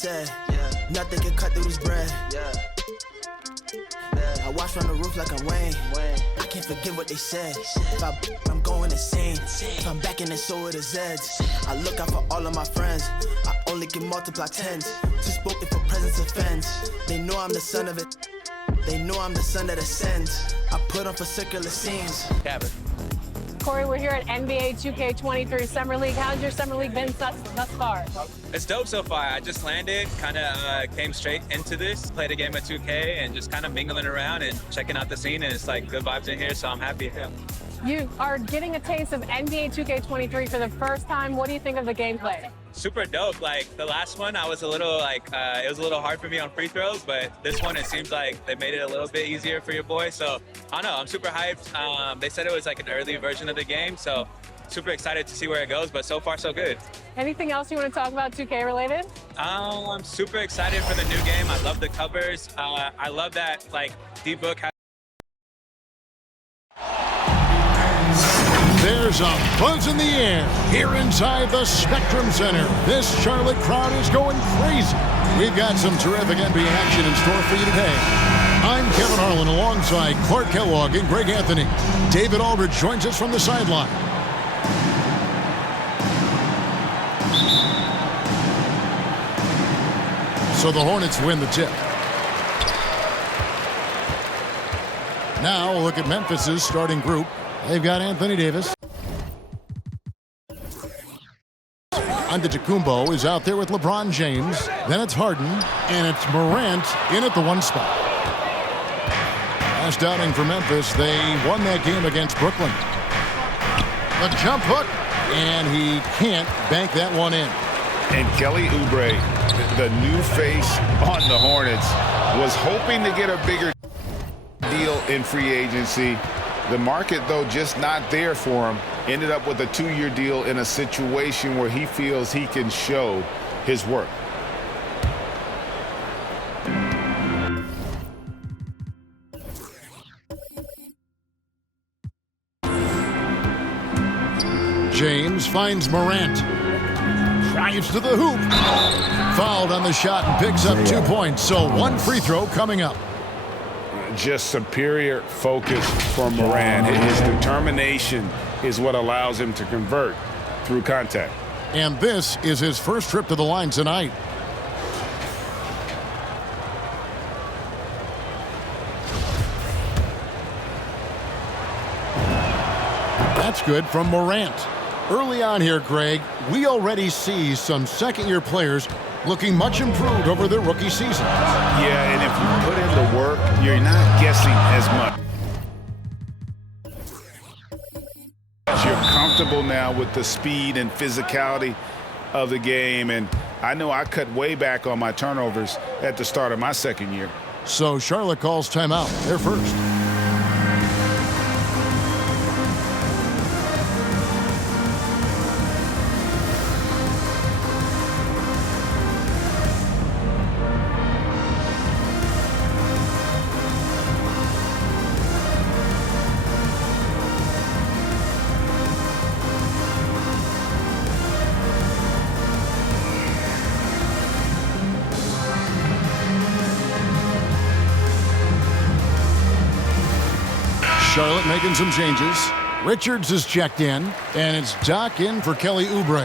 said. Nothing can cut through this bread. I watch from the roof like I'm Wayne. I can't forget what they said. If I'm going insane. If I'm back in it, so it is Zeds. I look out for all of my friends. I only can multiply tens. Too spoken for presence offends. They know I'm the son of it. They know I'm the son that ascends. I put on for circular scenes. Cabin. Corey, we're here at NBA2K23 Summer League. How's your Summer League been thus far? It's dope so far. I just landed, kind of came straight into this, played a game of 2K, and just kind of mingling around and checking out the scene, and it's like good vibes in here, so I'm happy. You are getting a taste of NBA2K23 for the first time. What do you think of the gameplay? Super dope. Like the last one, I was a little like, it was a little hard for me on free throws, but this one, it seems like they made it a little bit easier for your boy. So I don't know, I'm super hyped. They said it was like an early version of the game, so super excited to see where it goes, but so far so good. Anything else you want to talk about 2K related? I'm super excited for the new game. I love the covers. I love that like D-Book has. There's a buzz in the air here inside the Spectrum Center. This Charlotte crowd is going crazy. We've got some terrific NBA action in store for you today. I'm Kevin Harlan alongside Clark Kellogg and Greg Anthony. David Aldridge joins us from the sideline. So the Hornets win the tip. Now we'll look at Memphis's starting group. They've got Anthony Davis. Antetokounmpo is out there with LeBron James. Then it's Harden, and it's Morant in at the one spot. Last outing for Memphis, they won that game against Brooklyn. A jump hook, and he can't bank that one in. And Kelly Oubre, the new face on the Hornets, was hoping to get a bigger deal in free agency. The market, though, just not there for him. Ended up with a 2-year deal in a situation where he feels he can show his work. James finds Morant. Drives to the hoop. Fouled on the shot and picks up 2 points. So one free throw coming up. Just superior focus for Morant. His determination is what allows him to convert through contact. And this is his first trip to the line tonight. That's good from Morant. Early on here, Greg, we already see some second-year players looking much improved over their rookie season. Yeah, and if you put in the work, you're not guessing as much. You're comfortable now with the speed and physicality of the game, and I know I cut way back on my turnovers at the start of my second year. So Charlotte calls timeout. They're first. Charlotte making some changes. Richards is checked in, and it's Doc in for Kelly Oubre.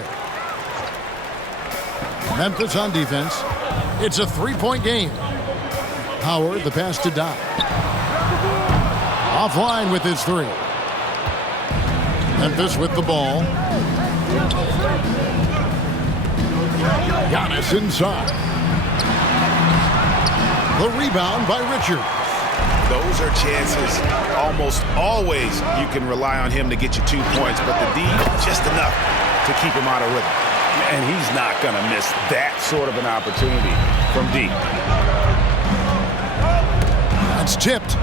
Memphis on defense. It's a three-point game. Howard, the pass to Doc. Offline with his three. Memphis with the ball. Giannis inside. The rebound by Richards. Those are chances almost always you can rely on him to get you 2 points, but the D, just enough to keep him out of rhythm. And he's not going to miss that sort of an opportunity from D. That's tipped.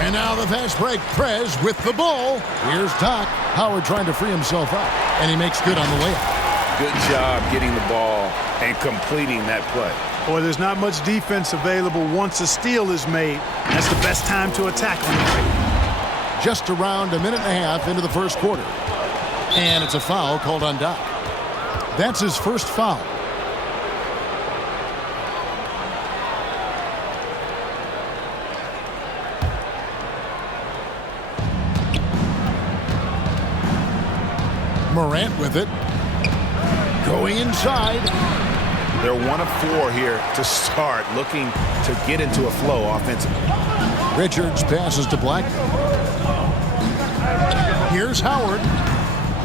And now the fast break. Prez with the ball. Here's Doc. Howard trying to free himself up, and he makes good on the layup. Good job getting the ball and completing that play. Boy, there's not much defense available once a steal is made. That's the best time to attack on the break. Just around a minute and a half into the first quarter. And it's a foul called on Doc. That's his first foul. Morant with it. Going inside. They're 1 of 4 here to start, looking to get into a flow offensively. Richards passes to Black. Here's Howard.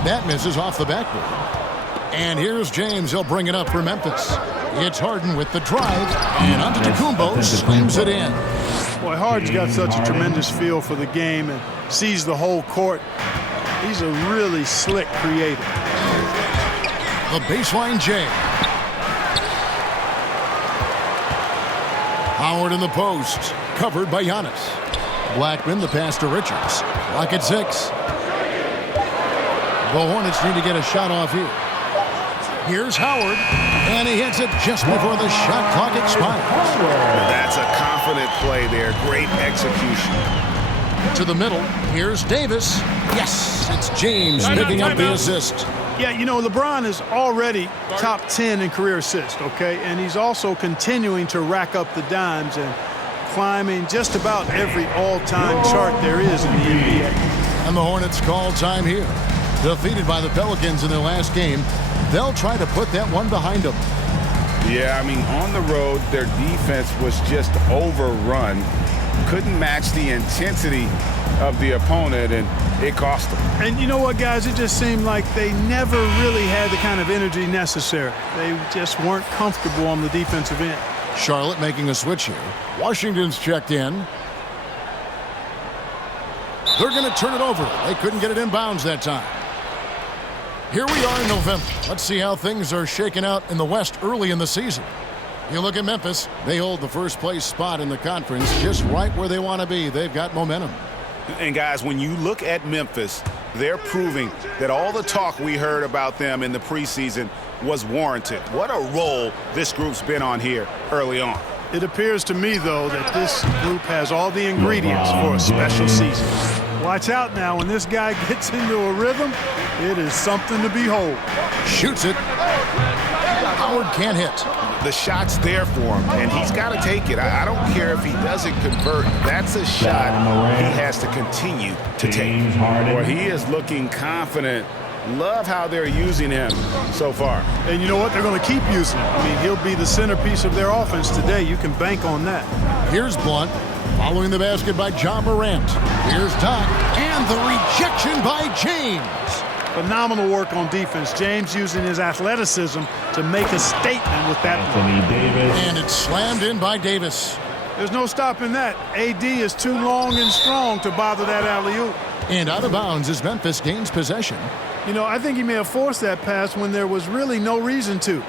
That misses off the backboard. And here's James. He'll bring it up for Memphis. It's Harden with the drive. And Antetokounmpo slams it in. Boy, Harden's got such a tremendous feel for the game and sees the whole court. He's a really slick creator. The baseline J. Howard in the post. Covered by Giannis. Blackman, the pass to Richards. Lock at 6. The Hornets need to get a shot off here. Here's Howard. And he hits it just before the shot clock expires. That's a confident play there. Great execution. To the middle. Here's Davis. Yes, it's James picking up the assist. Yeah, you know, LeBron is already top 10 in career assists, okay? And he's also continuing to rack up the dimes and climbing just about every all-time chart there is in the NBA. And the Hornets call time here. Defeated by the Pelicans in their last game, they'll try to put that one behind them. Yeah, I mean, on the road, their defense was just overrun. Couldn't match the intensity of the opponent, and it cost them. And you know what, guys? It just seemed like they never really had the kind of energy necessary. They just weren't comfortable on the defensive end. Charlotte making a switch here. Washington's checked in. They're going to turn it over. They couldn't get it inbounds that time. Here we are in November. Let's see how things are shaking out in the West early in the season. You look at Memphis, they hold the first place spot in the conference just right where they want to be. They've got momentum. And guys, when you look at Memphis, they're proving that all the talk we heard about them in the preseason was warranted. What a role this group's been on here early on. It appears to me, though, that this group has all the ingredients for a special season. Watch out now. When this guy gets into a rhythm, it is something to behold. Shoots it. Howard can't hit. The shot's there for him, and he's got to take it. I don't care if he doesn't convert. That's a shot he has to continue to take. Or he is looking confident. Love how they're using him so far. And you know what? They're going to keep using him. I mean, he'll be the centerpiece of their offense today. You can bank on that. Here's Blunt. Following the basket by John Morant. Here's Doc. And the rejection by James. Phenomenal work on defense. James using his athleticism to make a statement with that play. And it's slammed in by Davis. There's no stopping that. AD is too long and strong to bother that alley-oop. And out of bounds as Memphis gains possession. You know, I think he may have forced that pass when there was really no reason to.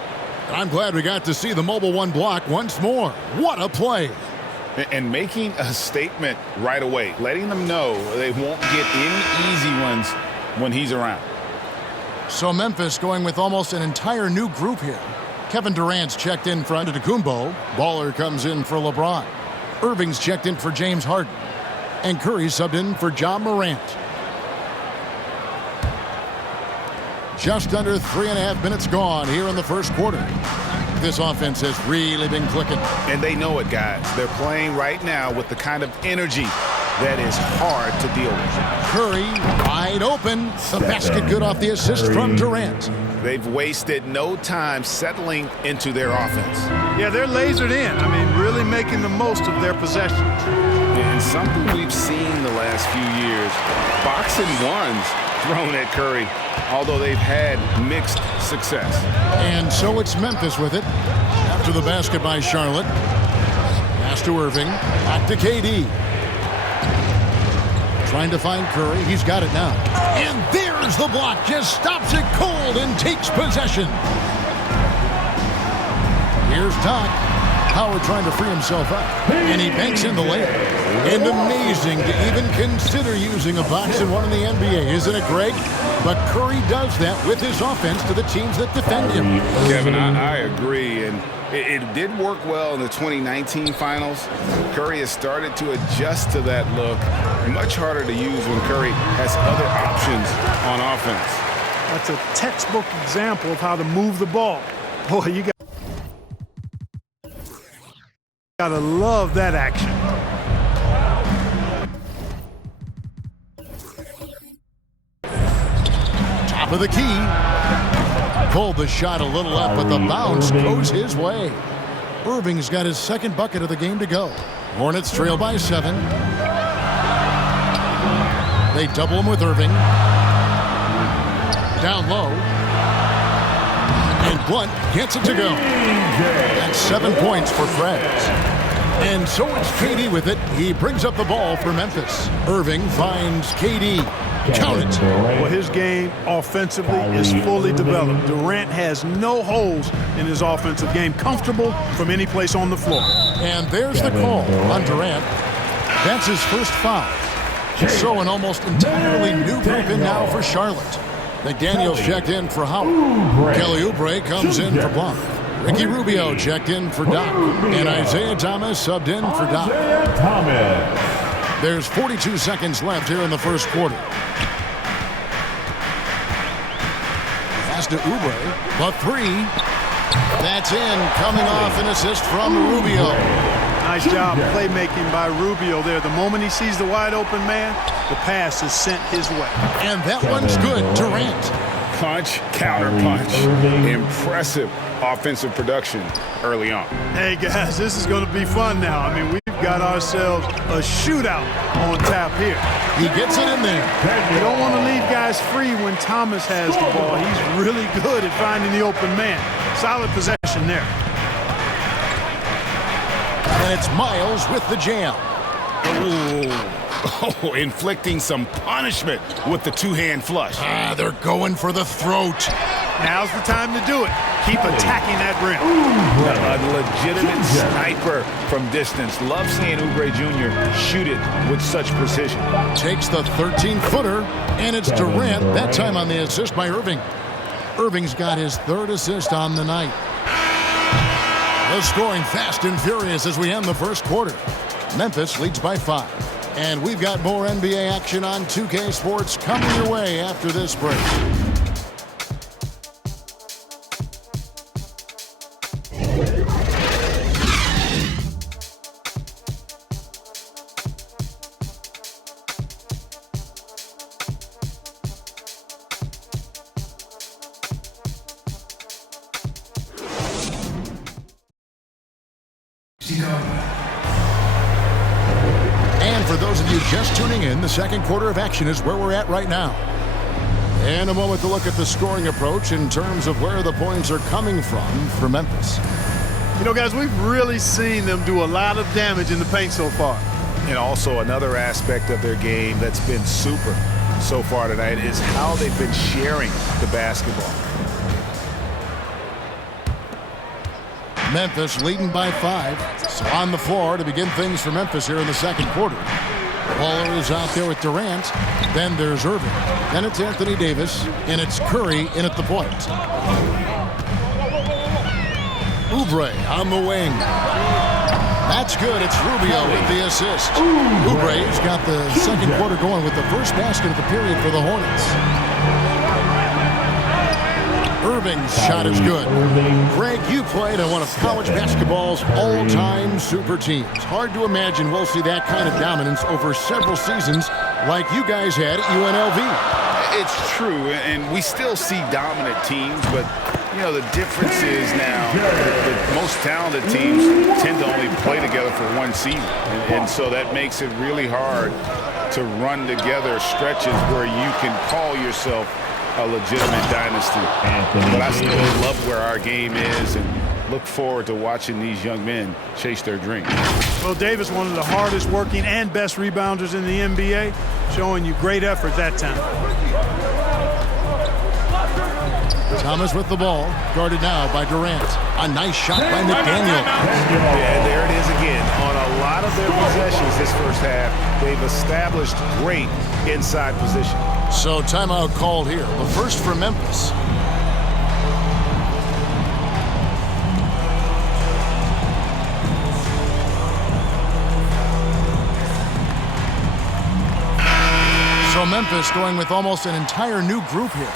I'm glad we got to see the mobile one block once more. What a play. And making a statement right away, letting them know they won't get any easy ones when he's around. So Memphis going with almost an entire new group here. Kevin Durant's checked in for Antetokounmpo. Baller comes in for LeBron. Irving's checked in for James Harden. And Curry subbed in for John Morant. Just under 3.5 minutes gone here in the first quarter. This offense has really been clicking. And they know it, guys. They're playing right now with the kind of energy that is hard to deal with. Curry wide open. The basket good off the assist from Durant. They've wasted no time settling into their offense. Yeah, they're lasered in. I mean, really making the most of their possessions. And something we've seen the last few years, boxing ones thrown at Curry, although they've had mixed success. And so it's Memphis with it. After the basket by Charlotte. Pass to Irving. Back to KD. Trying to find Curry. He's got it now. And there's the block. Just stops it cold and takes possession. Here's Doc. Howard trying to free himself up. And he banks in the layup. And amazing to even consider using a box and one in the NBA, isn't it, Greg? But Curry does that with his offense to the teams that defend him. Kevin, I agree. And it did work well in the 2019 finals. Curry has started to adjust to that look. Much harder to use when Curry has other options on offense. That's a textbook example of how to move the ball. Boy, you gotta love that action. Top for the key. Pulled the shot a little up, but the bounce goes his way. Irving's got his second bucket of the game to go. Hornets trail by 7. They double him with Irving. Down low. And Blunt gets it to go. That's 7 points for Fred. And so it's KD with it. He brings up the ball for Memphis. Irving finds KD. Count it. Well, his game offensively is fully developed. Durant has no holes in his offensive game. Comfortable from any place on the floor. And there's the call on Durant. That's his first foul. So an almost entirely new group in now for Charlotte. McDaniels checked in for Howard. Kelly Oubre comes in for Blunt. Ricky Rubio checked in for Doc. And Isaiah Thomas subbed in for Doc. There's 42 seconds left here in the first quarter. Pass to Oubre. The 3. That's in. Coming off an assist from Rubio. Nice job playmaking by Rubio there. The moment he sees the wide open man, the pass is sent his way. And that one's good. Durant. Punch, counter punch. Impressive offensive production early on. Hey, guys, this is going to be fun now. I mean, we've got ourselves a shootout on tap here. He gets it in there. You don't want to leave guys free when Thomas has the ball. He's really good at finding the open man. Solid possession there. And it's Miles with the jam. Oh, inflicting some punishment with the two-hand flush. They're going for the throat. Now's the time to do it. Keep attacking that rim. A legitimate sniper from distance. Love seeing Oubre Jr. shoot it with such precision. Takes the 13-footer, and it's Durant, that time on the assist by Irving. Irving's got his third assist on the night. The scoring fast and furious as we end the first quarter. Memphis leads by 5. And we've got more NBA action on 2K Sports coming your way after this break. And for those of you just tuning in, the second quarter of action is where we're at right now. And a moment to look at the scoring approach in terms of where the points are coming from for Memphis. You know, guys, we've really seen them do a lot of damage in the paint so far. And also another aspect of their game that's been super so far tonight is how they've been sharing the basketball. Memphis leading by 5. So on the floor to begin things for Memphis here in the second quarter. Waller is out there with Durant. Then there's Irving. Then it's Anthony Davis. And it's Curry in at the point. Oubre on the wing. That's good. It's Rubio with the assist. Oubre's got the second quarter going with the first basket of the period for the Hornets. Irving's shot is good. Greg, you played on one of college basketball's all-time super teams. Hard to imagine we'll see that kind of dominance over several seasons like you guys had at UNLV. It's true, and we still see dominant teams, but you know, the difference is now the most talented teams tend to only play together for one season. And so that makes it really hard to run together stretches where you can call yourself a legitimate dynasty. But I still love where our game is and look forward to watching these young men chase their dreams. Well, Davis, one of the hardest working and best rebounders in the NBA, showing you great effort that time. Thomas with the ball, guarded now by Durant. A nice shot by McDaniel. Yeah, there it is again. On a lot of their possessions this first half, they've established great inside position. So timeout called here. The first for Memphis. So Memphis going with almost an entire new group here.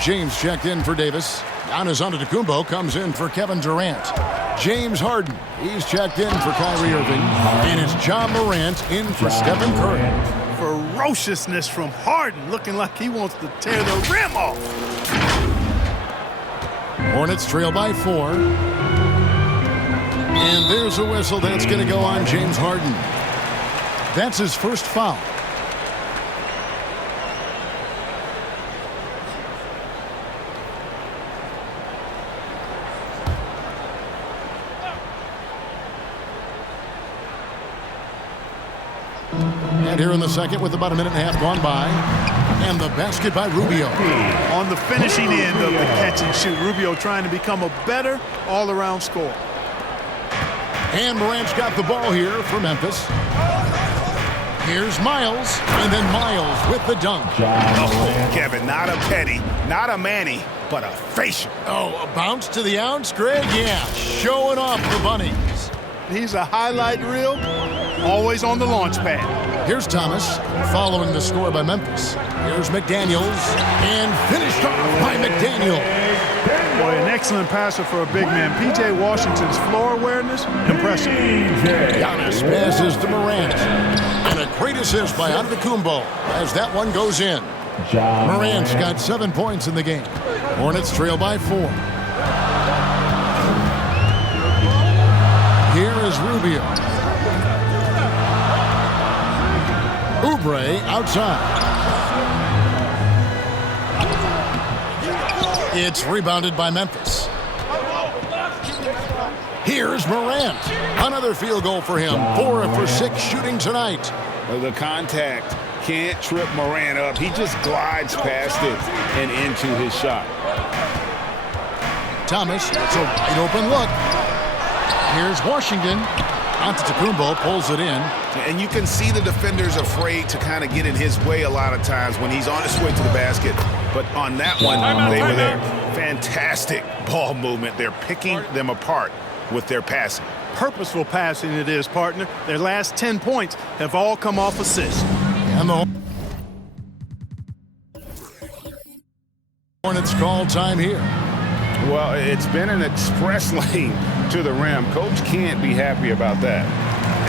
James checked in for Davis. Giannis Antetokounmpo comes in for Kevin Durant. James Harden, he's checked in for Kyrie Irving. And it's John Morant in for Stephen Curry. ferociousness from Harden, looking like he wants to tear the rim off. Hornets trail by 4. And there's a whistle that's going to go on James Harden. That's his first foul. And here in the second with about a minute and a half gone by. And the basket by Rubio. On the finishing end of the catch and shoot, Rubio trying to become a better all-around scorer. And Morant's got the ball here for Memphis. Here's Miles, and then Miles with the dunk. Oh, Kevin, not a Petty, not a Manny, but a facial. Oh, a bounce to the ounce, Greg? Yeah, showing off the bunnies. He's a highlight reel, always on the launch pad. Here's Thomas, following the score by Memphis. Here's McDaniels, and finished off by McDaniel. Boy, an excellent passer for a big man. P.J. Washington's floor awareness, impressive. Giannis passes to Morant. And a great assist by Antetokounmpo as that one goes in. Morant's got 7 points in the game. Hornets trail by 4. Here is Rubio. Oubre outside. It's rebounded by Memphis. Here's Morant. Another field goal for him. 4 for 6 shooting tonight. The contact can't trip Morant up. He just glides past it and into his shot. Thomas, it's a wide open look. Here's Washington. Antetokounmpo pulls it in. And you can see the defenders afraid to kind of get in his way a lot of times when he's on his way to the basket. But on that one, they were there. Fantastic ball movement. They're picking them apart with their passing. Purposeful passing it is, partner. Their last 10 points have all come off assists. And the Hornets call time here. Well, it's been an express lane to the rim. Coach can't be happy about that.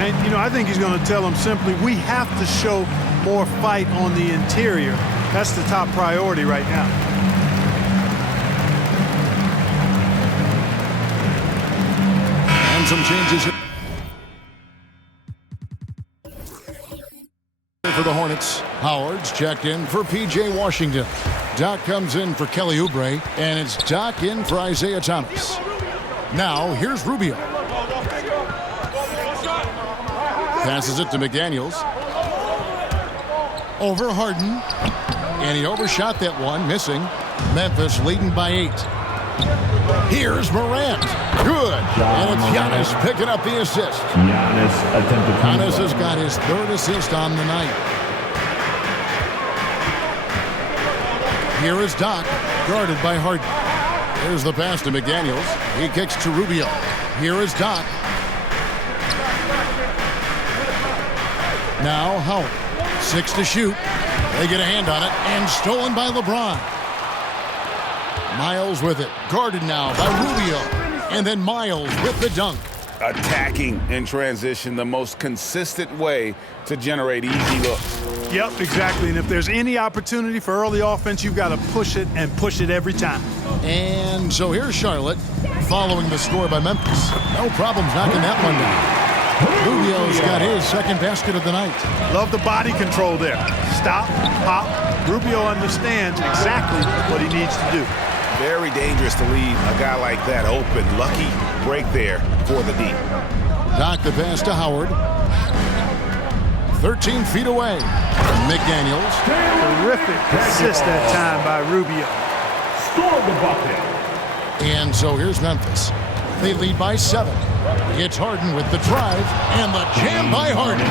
And, you know, I think he's going to tell them simply, we have to show more fight on the interior. That's the top priority right now. And some changes for the Hornets. Howard's checked in for P.J. Washington. Doc comes in for Kelly Oubre, and it's Doc in for Isaiah Thomas. Now, here's Rubio. Passes it to McDaniels. Over Harden. And he overshot that one, missing. Memphis leading by 8. Here's Morant. Good. And it's Giannis picking up the assist. Giannis has got his 3rd assist on the night. Here is Doc, guarded by Harden. Here's the pass to McDaniels. He kicks to Rubio. Here is Doc. Now Howard. 6 to shoot. They get a hand on it, and stolen by LeBron. Miles with it. Guarded now by Rubio. And then Miles with the dunk. Attacking in transition, the most consistent way to generate easy looks. Yep, exactly. And if there's any opportunity for early offense, you've got to push it and push it every time. And so here's Charlotte following the score by Memphis. No problems knocking that one down. Rubio's got his 2nd basket of the night. Love the body control there. Stop, pop. Rubio understands exactly what he needs to do. Very dangerous to leave a guy like that open. Lucky break there for the D. Doc the pass to Howard. 13 feet away. McDaniels. Terrific assist that time by Rubio. Score the bucket. And so here's Memphis. They lead by 7. It's Harden with the drive and the jam by Harden.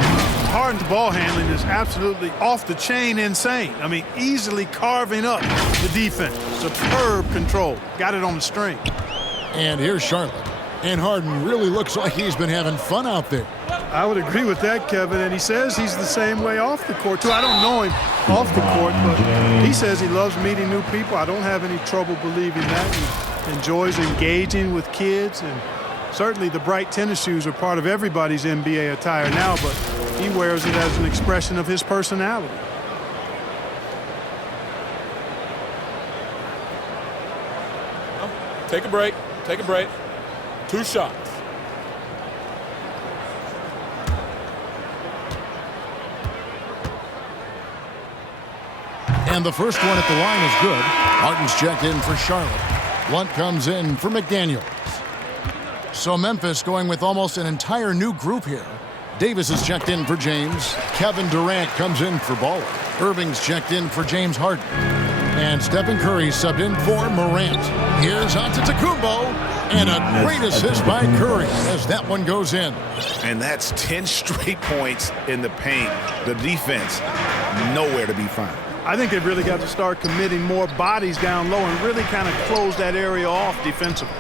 Harden's ball handling is absolutely off the chain insane. I mean, easily carving up the defense. Superb control. Got it on the string. And here's Charlotte. And Harden really looks like he's been having fun out there. I would agree with that, Kevin. And he says he's the same way off the court, too. I don't know him off the court, but he says he loves meeting new people. I don't have any trouble believing that. He enjoys engaging with kids and Certainly the bright tennis shoes are part of everybody's NBA attire now, but he wears it as an expression of his personality. Take a break. Take a break. 2 shots. And the first one at the line is good. Martin's checked in for Charlotte. Lunt comes in for McDaniels. So Memphis going with almost an entire new group here. Davis is checked in for James. Kevin Durant comes in for Baller. Irving's checked in for James Harden. And Stephen Curry subbed in for Morant. Here's Antetokounmpo. And a great assist by Curry as that one goes in. And that's 10 straight points in the paint. The defense, nowhere to be found. I think they've really got to start committing more bodies down low and really kind of close that area off defensively.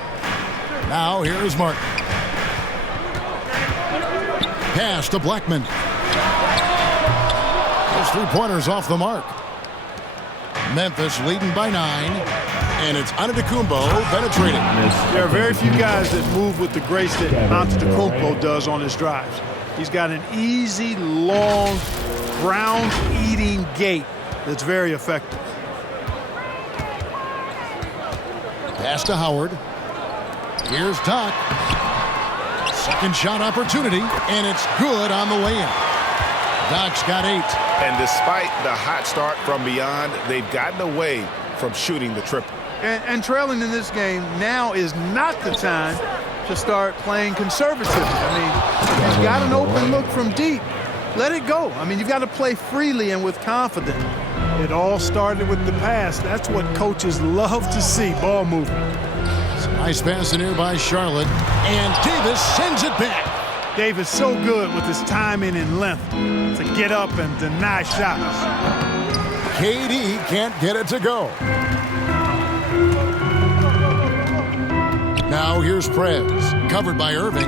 Now here's Martin. Pass to Blackman. Those 3-pointers off the mark. Memphis leading by 9. And it's Antetokounmpo penetrating. There are very few guys that move with the grace that Antetokounmpo does on his drives. He's got an easy, long, ground-eating gait that's very effective. Pass to Howard. Here's Doc. Second shot opportunity, and it's good on the layup. Doc's got 8. And despite the hot start from beyond, they've gotten away from shooting the triple. And trailing in this game now is not the time to start playing conservatively. I mean, he's got an open look from deep. Let it go. I mean, you've got to play freely and with confidence. It all started with the pass. That's what coaches love to see, ball movement. Nice pass in here by Charlotte. And Davis sends it back. Davis so good with his timing and length to get up and deny shots. KD can't get it to go. Now here's Prez, covered by Irving.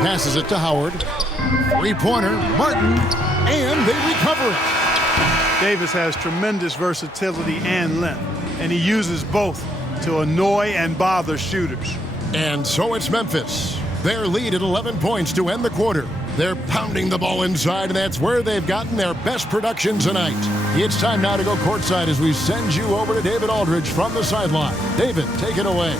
Passes it to Howard. 3-pointer, Martin, and they recover it. Davis has tremendous versatility and length, and he uses both to annoy and bother shooters. And so it's Memphis. Their lead at 11 points to end the quarter. They're pounding the ball inside, and that's where they've gotten their best production tonight. It's time now to go courtside as we send you over to David Aldridge from the sideline. David, take it away.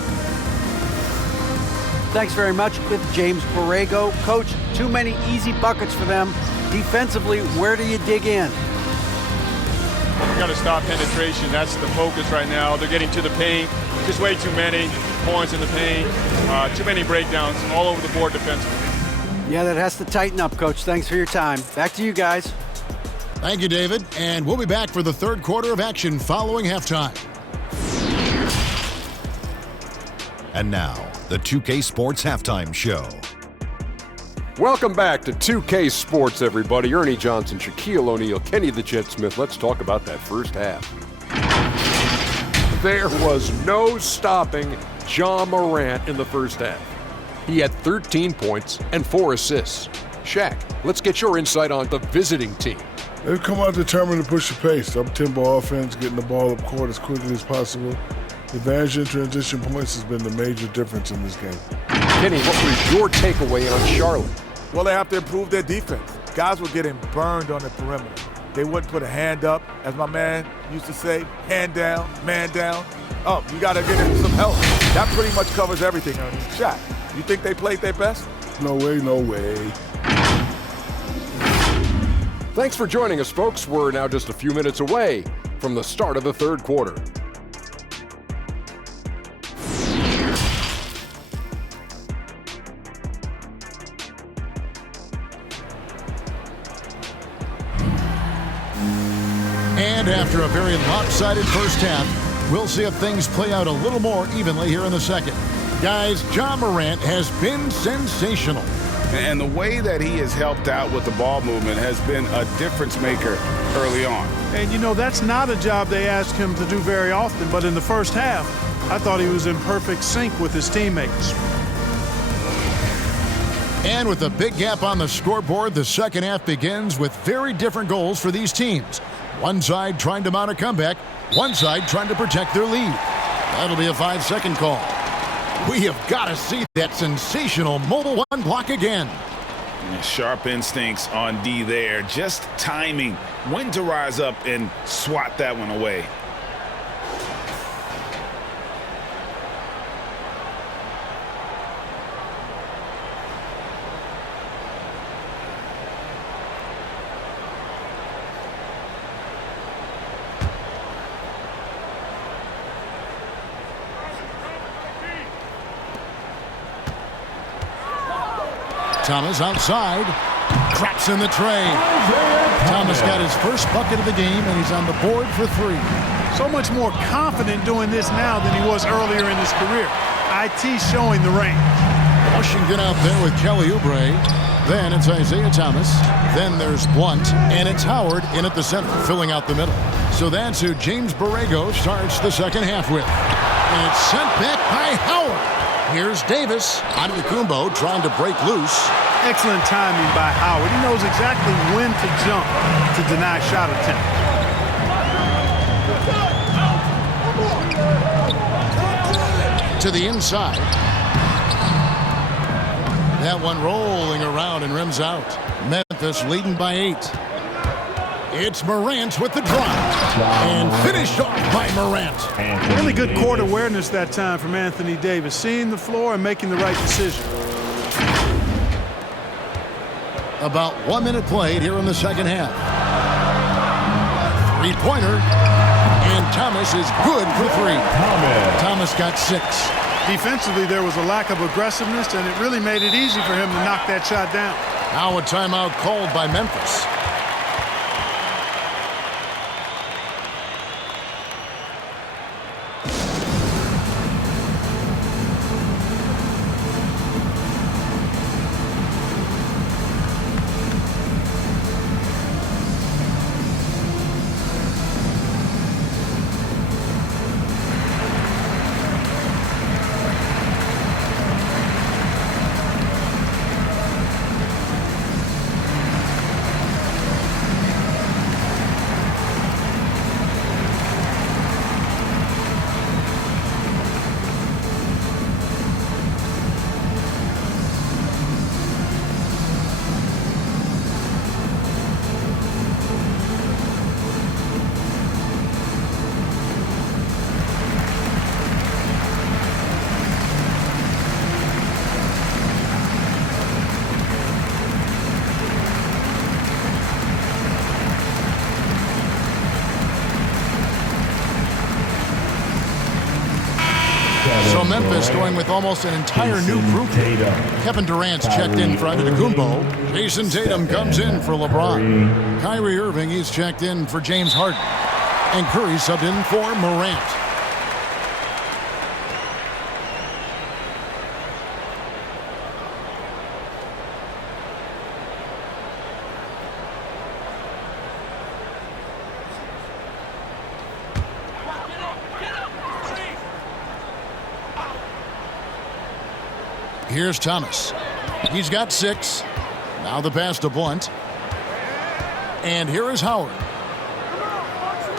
Thanks very much with James Borrego. Coach, too many easy buckets for them. Defensively, where do you dig in? You got to stop penetration. That's the focus right now. They're getting to the paint. Just way too many points in the paint. Too many breakdowns all over the board defensively. Yeah, that has to tighten up, Coach. Thanks for your time. Back to you guys. Thank you, David. And we'll be back for the third quarter of action following halftime. And now, the 2K Sports Halftime Show. Welcome back to 2K Sports, everybody. Ernie Johnson, Shaquille O'Neal, Kenny the Jet Smith. Let's talk about that first half. There was no stopping Ja Morant in the first half. He had 13 points and 4 assists. Shaq, let's get your insight on the visiting team. They've come out determined to push the pace. Up-tempo offense, getting the ball up court as quickly as possible. The advantage in transition points has been the major difference in this game. Kenny, what was your takeaway on Charlotte? Well, they have to improve their defense. Guys were getting burned on the perimeter. They wouldn't put a hand up, as my man used to say, hand down, man down. Oh, you got to get him some help. That pretty much covers everything, Ernie. Shaq, you think they played their best? No way, no way. Thanks for joining us, folks. We're now just a few minutes away from the start of the third quarter. And after a very lopsided first half, we'll see if things play out a little more evenly here in the second. Guys, Ja Morant has been sensational. And the way that he has helped out with the ball movement has been a difference maker early on. And, you know, that's not a job they ask him to do very often, but in the first half, I thought he was in perfect sync with his teammates. And with a big gap on the scoreboard, the second half begins with very different goals for these teams. One side trying to mount a comeback, one side trying to protect their lead. That'll be a 5-second call. We have got to see that sensational mobile one block again. Sharp instincts on D there. Just timing when to rise up and swat that one away. Thomas outside, traps in the tray. Thomas got his first bucket of the game, and he's on the board for 3. So much more confident doing this now than he was earlier in his career. IT showing the range. Washington out there with Kelly Oubre. Then it's Isaiah Thomas. Then there's Blunt, and it's Howard in at the center, filling out the middle. So that's who James Borrego starts the second half with. And it's sent back by Howard. Here's Davis. Antetokounmpo trying to break loose. Excellent timing by Howard. He knows exactly when to jump to deny shot attempt. To the inside. That one rolling around and rims out. Memphis leading by 8. It's Morant with the drive. And finished off by Morant. Really good court awareness that time from Anthony Davis. Seeing the floor and making the right decision. About 1 minute played here in the second half. Three-pointer. And Thomas is good for 3. Thomas got 6. Defensively, there was a lack of aggressiveness, and it really made it easy for him to knock that shot down. Now a timeout called by Memphis. So Memphis going with almost an entire new group. Kevin Durant's checked in for Antetokounmpo. Jason Tatum comes in for LeBron. Kyrie Irving, he's checked in for James Harden. And Curry subbed in for Morant. Here's Thomas. He's got 6. Now the pass to Blunt. And here is Howard.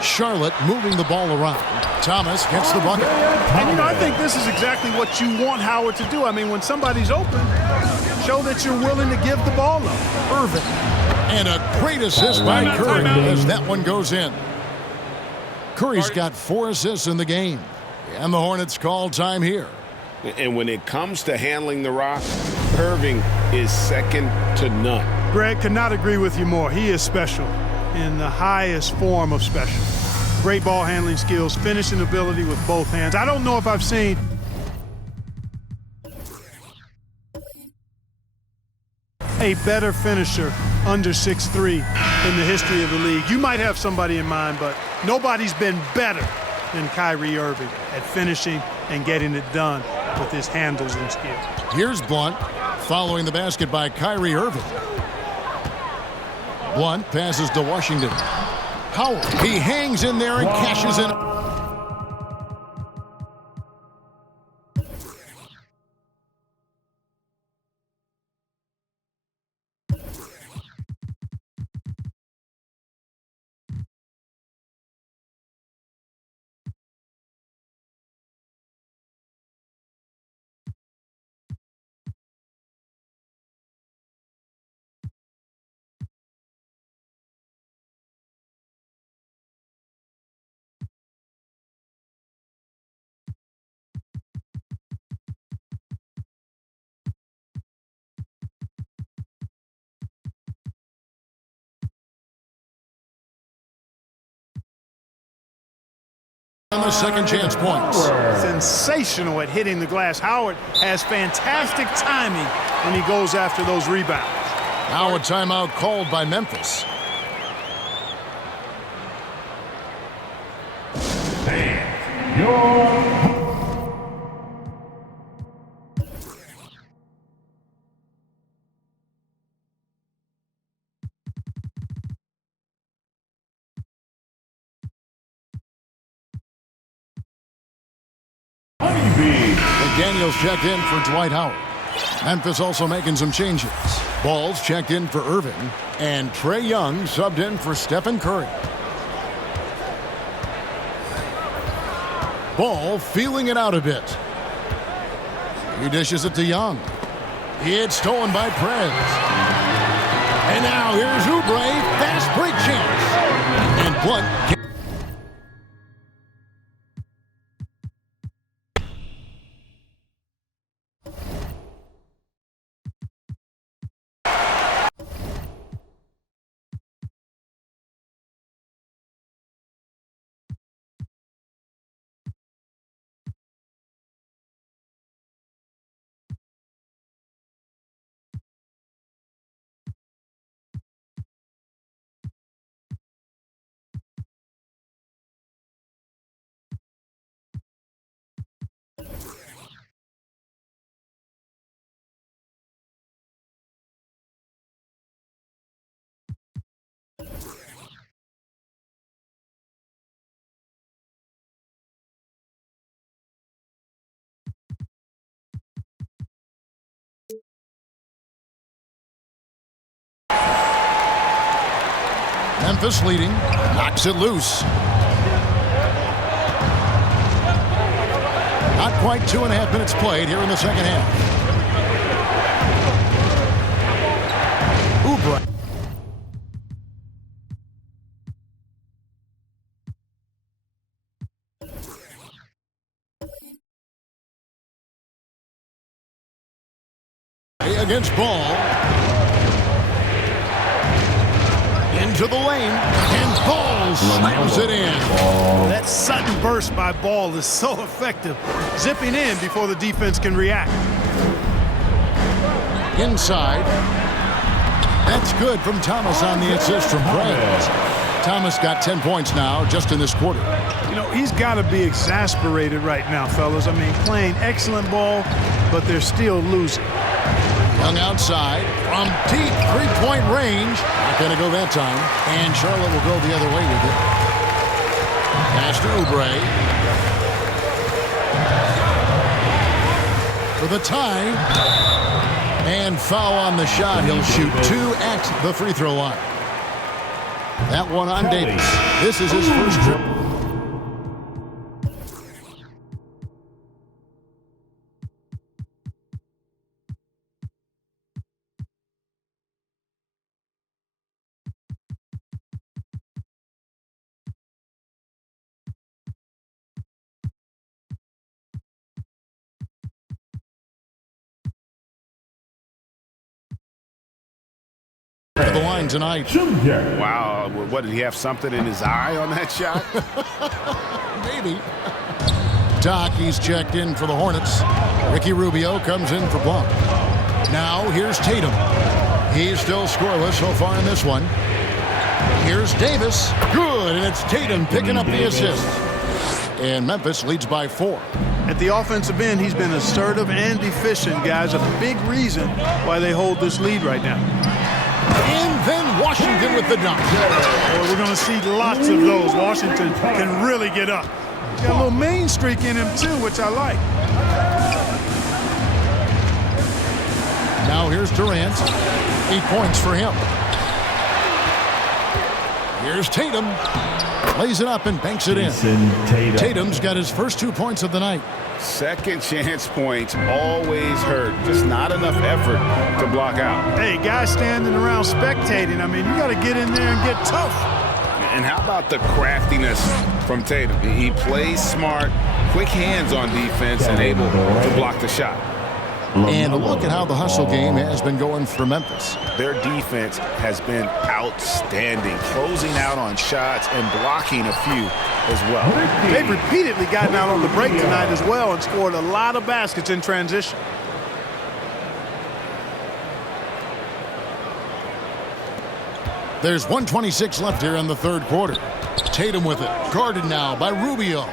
Charlotte moving the ball around. Thomas gets the bucket. And, you know, I think this is exactly what you want Howard to do. I mean, when somebody's open, show that you're willing to give the ball up. Irving. And a great assist by Curry as that one goes in. Curry's got 4 assists in the game. And the Hornets call time here. And when it comes to handling the rock, Irving is second to none. Greg, could not agree with you more. He is special in the highest form of special. Great ball handling skills, finishing ability with both hands. I don't know if I've seen a better finisher under 6'3" in the history of the league. You might have somebody in mind, but nobody's been better than Kyrie Irving at finishing and getting it done with his handles and skill. Here's Blunt following the basket by Kyrie Irving. Blunt passes to Washington. Howard, he hangs in there and cashes in. On the second chance points. Sensational at hitting the glass. Howard has fantastic timing when he goes after those rebounds. Now a timeout called by Memphis. McDaniels checked in for Dwight Howard. Memphis also making some changes. Ball's checked in for Irving, and Trae Young subbed in for Stephen Curry. Ball feeling it out a bit. He dishes it to Young. It's stolen by Prez. And now here's Oubre, fast break chance. And Blunt. Memphis leading, knocks it loose. Not quite 2.5 minutes played here in the second half. Oubre. Against Ball. Into the lane, and Ball slams it in. That sudden burst by Ball is so effective, zipping in before the defense can react. Inside. That's good from Thomas on the assist from Prez. Thomas got 10 points now just in this quarter. You know, he's got to be exasperated right now, fellas. I mean, playing excellent ball, but they're still losing. Young outside from deep three-point range. Not going to go that time. And Charlotte will go the other way with it. Pass to Oubre. For the tie. And foul on the shot. He'll shoot 2 at the free throw line. That one on Davis. This is his first trip. The line tonight. Wow, what, did he have something in his eye on that shot? Maybe. Doc, he's checked in for the Hornets. Ricky Rubio comes in for Blunt. Now here's Tatum. He's still scoreless so far in this one. Here's Davis. Good, and it's Tatum picking up the assist. And Memphis leads by 4. At the offensive end, he's been assertive and efficient, guys. A big reason why they hold this lead right now. And then Washington with the dunk. Well, we're going to see lots of those. Washington can really get up. He's got a little main streak in him, too, which I like. Now here's Durant. 8 points for him. Here's Tatum. Lays it up and banks it in. Tatum's got his first 2 points of the night. Second chance points always hurt. Just not enough effort to block out. Hey, guys standing around spectating. I mean, you got to get in there and get tough. And how about the craftiness from Tatum? He plays smart, quick hands on defense, and able to block the shot. And look at how the hustle game has been going for Memphis. Their defense has been outstanding, closing out on shots and blocking a few. as well. They've repeatedly gotten out on the break tonight as well and scored a lot of baskets in transition. There's 1:26 left here in the third quarter. Tatum with it. Guarded now by Rubio.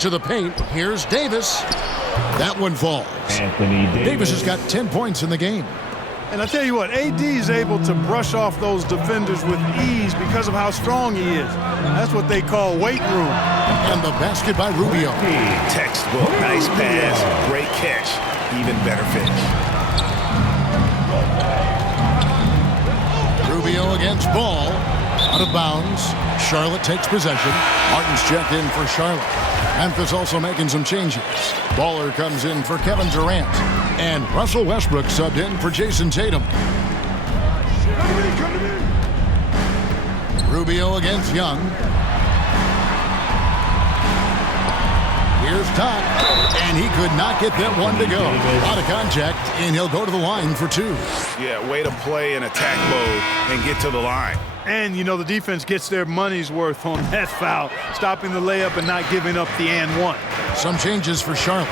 To the paint. Here's Davis. That one falls. Davis has got 10 points in the game. And I tell you what, AD is able to brush off those defenders with ease because of how strong he is. That's what they call weight room. And the basket by Rubio. Textbook. Nice pass. Great catch. Even better finish. Rubio against Ball. Out of bounds. Charlotte takes possession. Martin's checked in for Charlotte. Memphis also making some changes. Baller comes in for Kevin Durant. And Russell Westbrook subbed in for Jason Tatum. Rubio against Young. Here's Todd. And he could not get that one to go. Out of contact, and he'll go to the line for two. Yeah, way to play in attack mode and get to the line. And, you know, the defense gets their money's worth on that foul, stopping the layup and not giving up the and one. Some changes for Charlotte.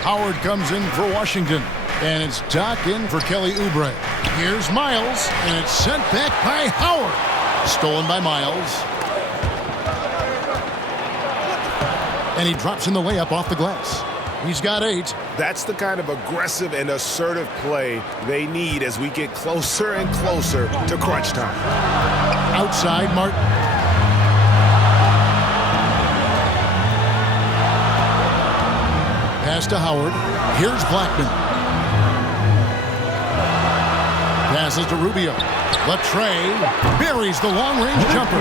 Howard comes in for Washington. And it's Doc in for Kelly Oubre. Here's Miles, and it's sent back by Howard. Stolen by Miles. And he drops in the layup off the glass. He's got 8. That's the kind of aggressive and assertive play they need as we get closer and closer to crunch time. Outside, Martin. Pass to Howard. Here's Blackman. Passes to Rubio. Latrey buries the long-range jumper.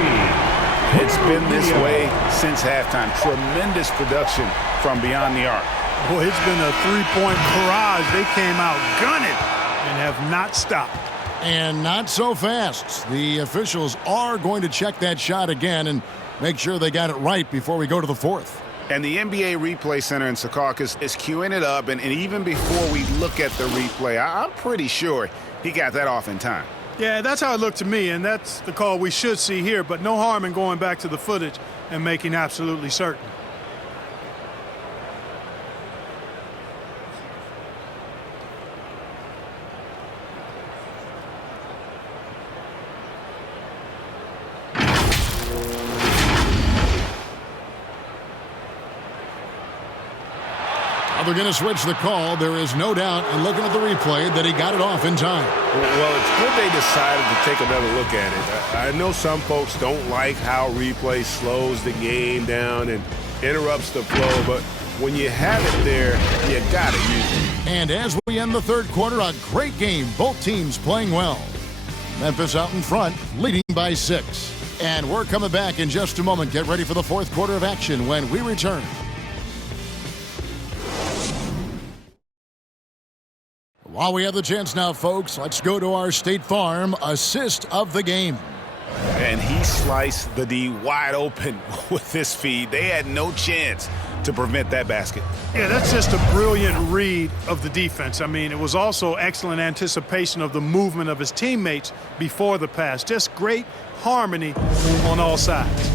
It's been this way since halftime. Tremendous production from beyond the arc. Boy, it's been a three-point barrage. They came out gunning and have not stopped. And not so fast. The officials are going to check that shot again and make sure they got it right before we go to the fourth. And the NBA Replay Center in Secaucus is queuing it up. And even before we look at the replay, I'm pretty sure he got that off in time. Yeah, that's how it looked to me, and that's the call we should see here. But no harm in going back to the footage and making absolutely certain. They're going to switch the call. There is no doubt, and looking at the replay, that he got it off in time. Well, it's good they decided to take another look at it. I know some folks don't like how replay slows the game down and interrupts the flow, but when you have it there, you got to use it. And as we end the third quarter, a great game. Both teams playing well. Memphis out in front, leading by 6. And we're coming back in just a moment. Get ready for the fourth quarter of action when we return. While we have the chance now, folks, let's go to our State Farm assist of the game. And he sliced the D wide open with this feed. They had no chance to prevent that basket. Yeah, that's just a brilliant read of the defense. I mean, it was also excellent anticipation of the movement of his teammates before the pass. Just great harmony on all sides.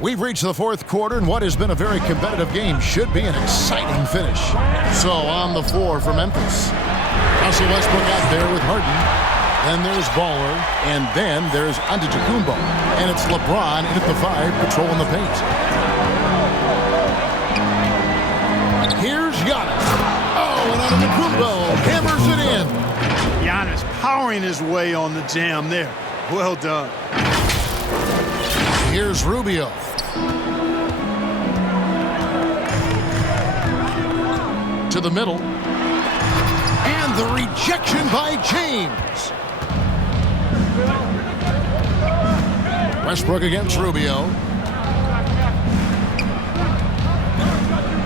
We've reached the fourth quarter, and what has been a very competitive game should be an exciting finish. So on the floor for Memphis, Russell Westbrook out there with Harden. Then there's Baller, and then there's Antetokounmpo. And it's LeBron in at the 5, patrolling the paint. Here's Giannis. Oh, and Antetokounmpo hammers it in. Giannis powering his way on the jam there. Well done. Here's Rubio. To the middle. And the rejection by James. Westbrook against Rubio.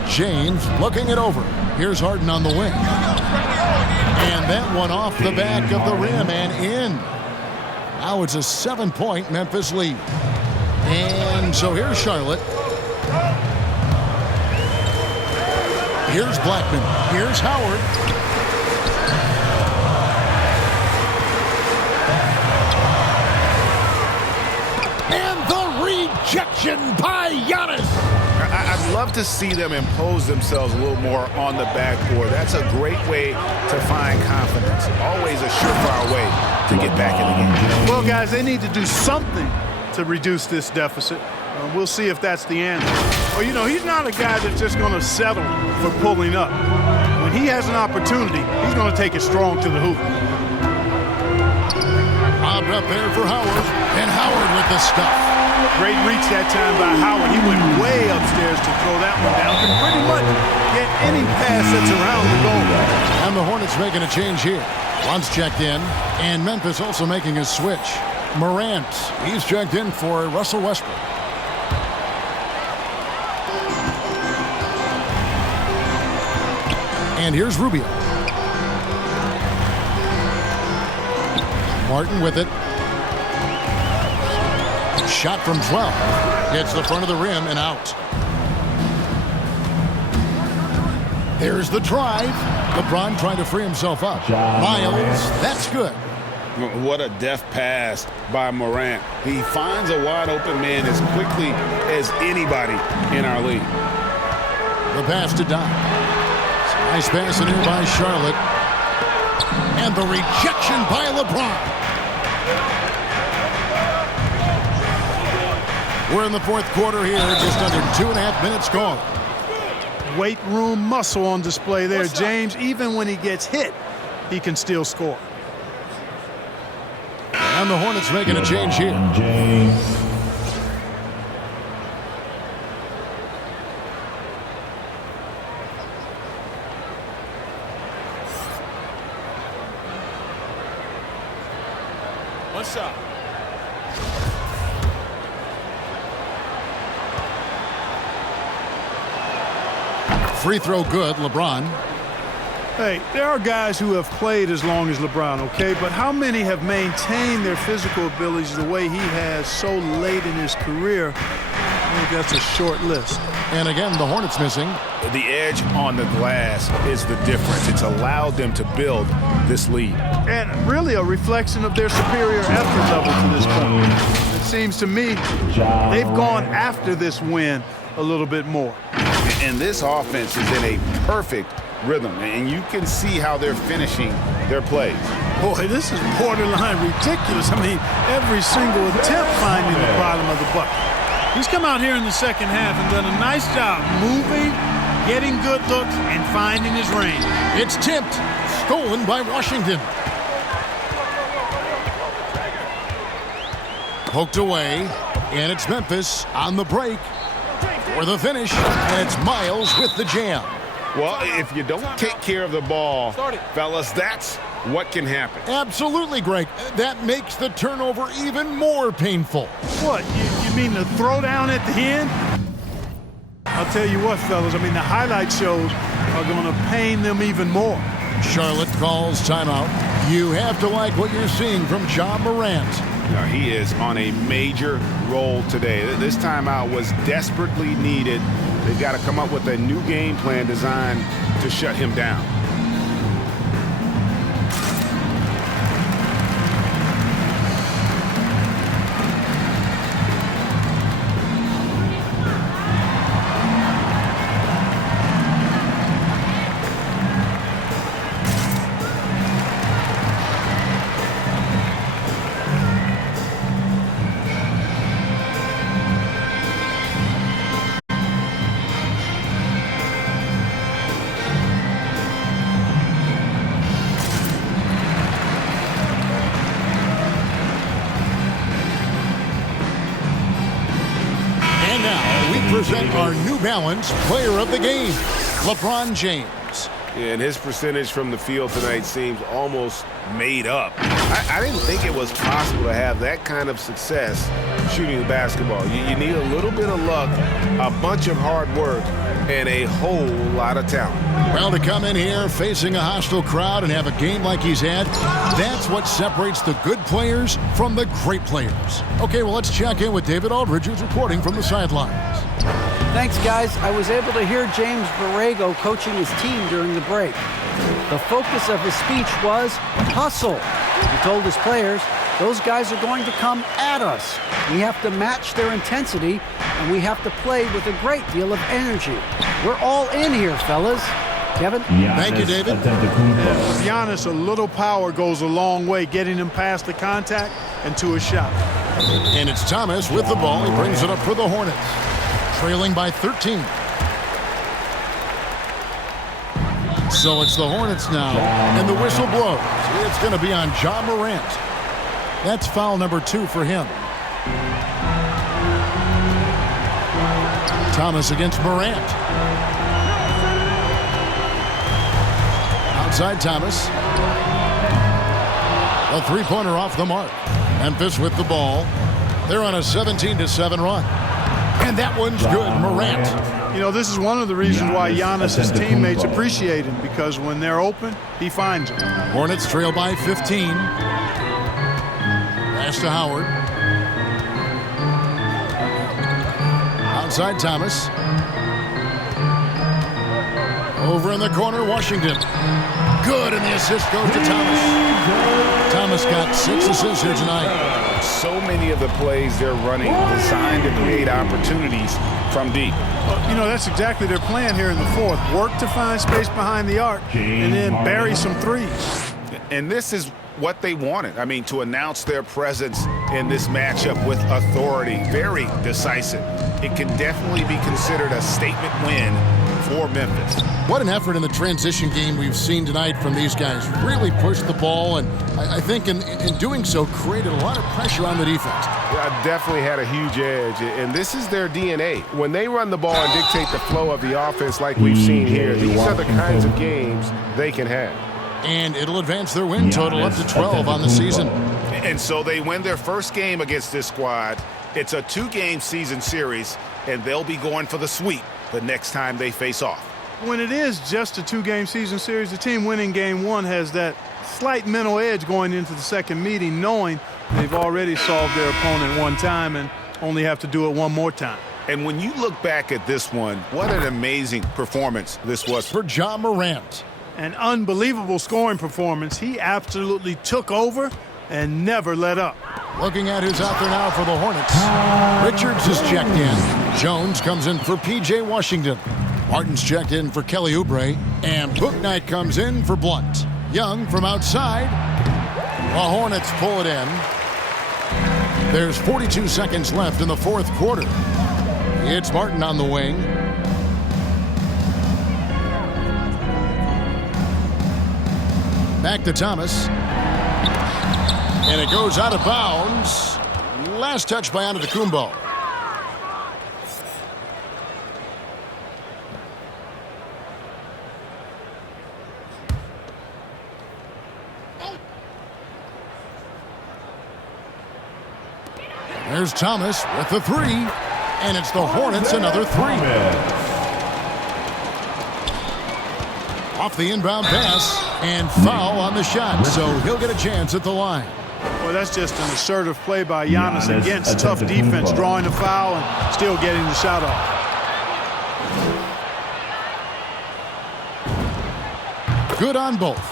James looking it over. Here's Harden on the wing. And that one off the back of the rim and in. Now it's a 7-point Memphis lead. And so here's Charlotte. Here's Blackman. Here's Howard. rejection by Giannis. I'd love to see them impose themselves a little more on the backboard. That's a great way to find confidence. Always a surefire way to get back in the game. Well, guys, they need to do something to reduce this deficit. We'll see if that's the answer. Well, you know, he's not a guy that's just going to settle for pulling up. When he has an opportunity, he's going to take it strong to the hoop. Bobbed up there for Howard, and Howard with the stuff. Great reach that time by Howard. He went way upstairs to throw that one down. Can pretty much get any pass that's around the goal. And the Hornets making a change here. Once checked in, and Memphis also making a switch. Morant, he's checked in for Russell Westbrook. And here's Rubio. Martin with it. Shot from 12. Hits the front of the rim and out. There's the drive. LeBron trying to free himself up. Miles, that's good. What a deft pass by Morant. He finds a wide open man as quickly as anybody in our league. The pass to Don. Nice pass in here by Charlotte. And the rejection by LeBron. We're in the fourth quarter here, just under 2.5 minutes gone. Weight room muscle on display there, James. Even when he gets hit, he can still score. And the Hornets making a change here. One shot. Free throw good, LeBron. Hey, there are guys who have played as long as LeBron, okay? But how many have maintained their physical abilities the way he has so late in his career? I think that's a short list. And again, the Hornets missing. The edge on the glass is the difference. It's allowed them to build this lead. And really a reflection of their superior effort level to this point. It seems to me they've gone after this win a little bit more. And this offense is in a perfect rhythm, and you can see how they're finishing their plays. Boy, this is borderline ridiculous. I mean, every single attempt finding the bottom of the bucket. He's come out here in the second half and done a nice job moving, getting good looks, and finding his range. It's tipped, stolen by Washington. Poked away, and it's Memphis on the break for the finish, and it's Miles with the jam. Well, if you don't take care of the ball, fellas, that's what can happen. Absolutely, Greg. That makes the turnover even more painful. What, you mean the throwdown at the end? I'll tell you what, fellas, I mean, the highlight shows are going to pain them even more. Charlotte calls timeout. You have to like what you're seeing from Ja Morant. Now, he is on a major roll today. This timeout was desperately needed. They've got to come up with a new game plan designed to shut him down. Present our New Balance Player of the Game, LeBron James. And his percentage from the field tonight seems almost made up. I didn't think it was possible to have that kind of success shooting the basketball. You need a little bit of luck, a bunch of hard work, and a whole lot of talent. Well, to come in here facing a hostile crowd and have a game like he's had, that's what separates the good players from the great players. Okay, well, let's check in with David Aldridge, who's reporting from the sidelines. Thanks, guys. I was able to hear James Borrego coaching his team during the break. The focus of his speech was hustle. He told his players those guys are going to come at us. We have to match their intensity, and we have to play with a great deal of energy. We're all in here, fellas. Kevin? Thank you, David. And with Giannis, a little power goes a long way, getting him past the contact and to a shot. And it's Thomas with the ball. He brings it up for the Hornets, trailing by 13. So it's the Hornets now, and the whistle blows. It's going to be on Ja Morant. That's foul number 2 for him. Thomas against Morant. Outside Thomas. A three-pointer off the mark. Memphis with the ball. They're on a 17-7 run. And that one's good. Morant. You know, this is one of the reasons why Giannis' teammates appreciate him, because when they're open, he finds them. Hornets trail by 15. Pass to Howard. Outside Thomas. Over in the corner, Washington. Good, and the assist goes to Thomas. Thomas got 6 assists here tonight. So many of the plays they're running designed to create opportunities from deep. You know, that's exactly their plan here in the fourth. Work to find space behind the arc and then bury some threes. And this is what they wanted. I mean, to announce their presence in this matchup with authority. Very decisive. It can definitely be considered a statement win for Memphis. What an effort in the transition game we've seen tonight from these guys. Really pushed the ball, and I think in doing so created a lot of pressure on the defense. Yeah, definitely had a huge edge, and this is their DNA. When they run the ball and dictate the flow of the offense like we've seen here, these are the kinds of games they can have. And it'll advance their win total up to 12 on the season. And so they win their first game against this squad. It's a 2-game season series, and they'll be going for the sweep the next time they face off. When it is just a 2-game season series, the team winning game 1 has that slight mental edge going into the second meeting, knowing they've already solved their opponent one time and only have to do it one more time. And when you look back at this one, what an amazing performance this was for Ja Morant. An unbelievable scoring performance. He absolutely took over and never let up. Looking at who's out there now for the Hornets. Richards is checked in. Jones comes in for P.J. Washington. Martin's checked in for Kelly Oubre. And Bouknight comes in for Blunt. Young from outside. The Hornets pull it in. There's 42 seconds left in the fourth quarter. It's Martin on the wing. Back to Thomas. And it goes out of bounds. Last touch by Antetokounmpo. There's Thomas with the 3. And it's the Hornets another 3. Off the inbound pass. And foul on the shot, so he'll get a chance at the line. Well, that's just an assertive play by Giannis against tough defense, drawing the foul and still getting the shot off. Good on both.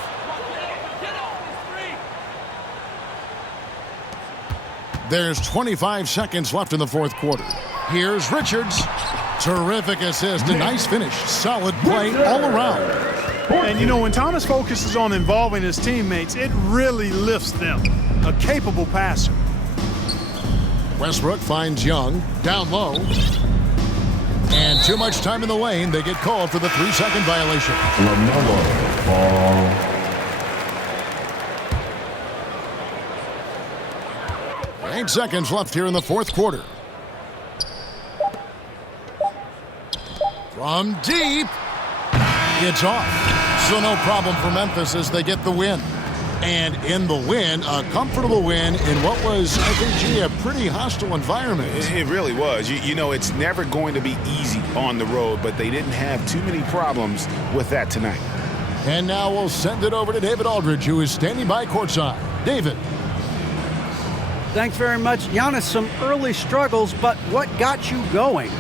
There's 25 seconds left in the fourth quarter. Here's Richards. Terrific assist, a nice finish. Solid play all around. And, you know, when Thomas focuses on involving his teammates, it really lifts them. A capable passer. Westbrook finds Young down low. And too much time in the lane. They get called for the 3-second violation. 8 seconds left here in the fourth quarter. From deep. It's off. So no problem for Memphis as they get the win. And in the win, a comfortable win in what was, I think, a pretty hostile environment. It really was. You know, it's never going to be easy on the road, but they didn't have too many problems with that tonight. And now we'll send it over to David Aldridge, who is standing by courtside. David. Thanks very much. Giannis, some early struggles, but what got you going?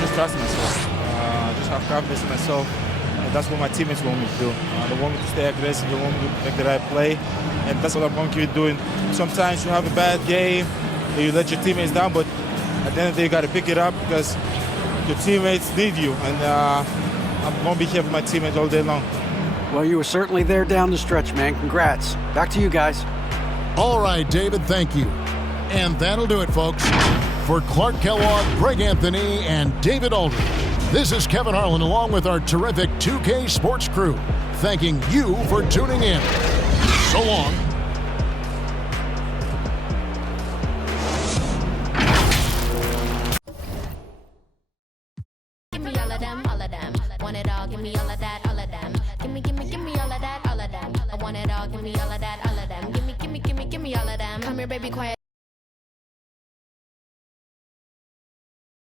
Just trusting myself. Just have confidence in myself. that's what my teammates want me to do. They want me to stay aggressive. They want me to make the right play, and that's what I'm going to keep doing. Sometimes you have a bad game, and you let your teammates down, but at the end of the day, you got to pick it up because your teammates need you, and I'm going to be here with my teammates all day long. Well, you were certainly there down the stretch, man. Congrats. Back to you guys. All right, David, thank you. And that'll do it, folks. For Clark Kellogg, Greg Anthony, and David Aldridge, this is Kevin Harlan along with our terrific 2K Sports crew, thanking you for tuning in. So long. Give me all of them, all of them. Want it all, give me all of that, all of them. Give me all of that, all of them. I want it all, give me all of that, all of them. Give me all of them. Come here, baby, quiet.